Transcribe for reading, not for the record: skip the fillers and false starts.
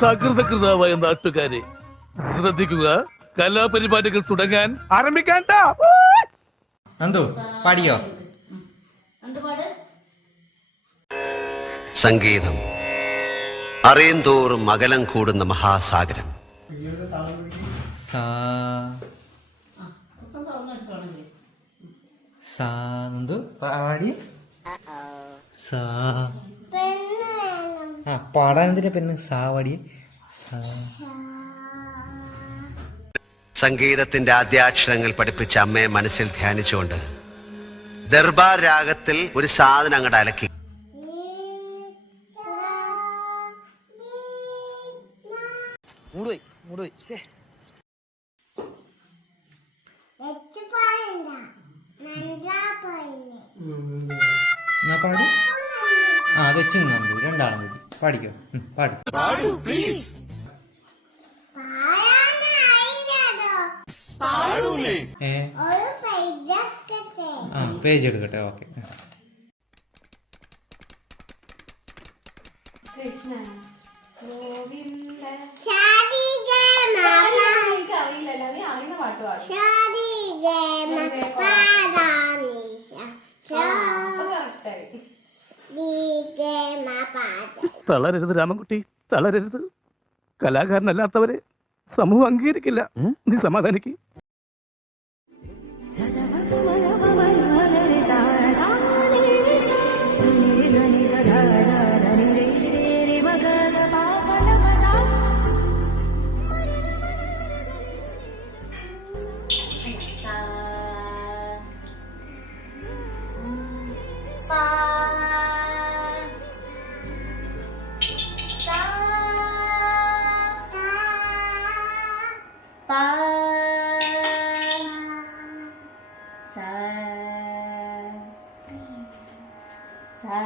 സകൃതകൃതാവായ നാട്ടുകാരെ ശ്രദ്ധിക്കുക, കലാപരിപാടികൾ തുടങ്ങാൻ ആരംഭിക്കാൻ. നന്ദു പാടിയോ? സംഗീതം അറിയുന്തോറും അകലം കൂടുന്ന മഹാസാഗരം. സാ സാ നന്ദു പാടി. സാ ആ പാടാൻ എന്തിനാ പെണ്ണ്? സാ പാടി. സംഗീതത്തിന്റെ ആദ്യാക്ഷരങ്ങൾ പഠിപ്പിച്ച അമ്മയെ മനസ്സിൽ ധ്യാനിച്ചുകൊണ്ട് ദർബാർ രാഗത്തിൽ ഒരു സാധനം അങ്ങോട്ട് അലക്കി. പാടി. ആ വെച്ചു നന്ദു, രണ്ടാളും കൂടി പാടിക്കോ. പാടി. ആ പേജ് എടുക്കട്ടെ. ഓക്കെ. കൃഷ്ണ ഗോവിന്ദ തളരരുത് രാമൻകുട്ടി, തളരരുത്. കലാകാരനല്ലാത്തവരെ സമൂഹം അംഗീകരിക്കില്ല. നീ സമാധാനിക്ക്. sa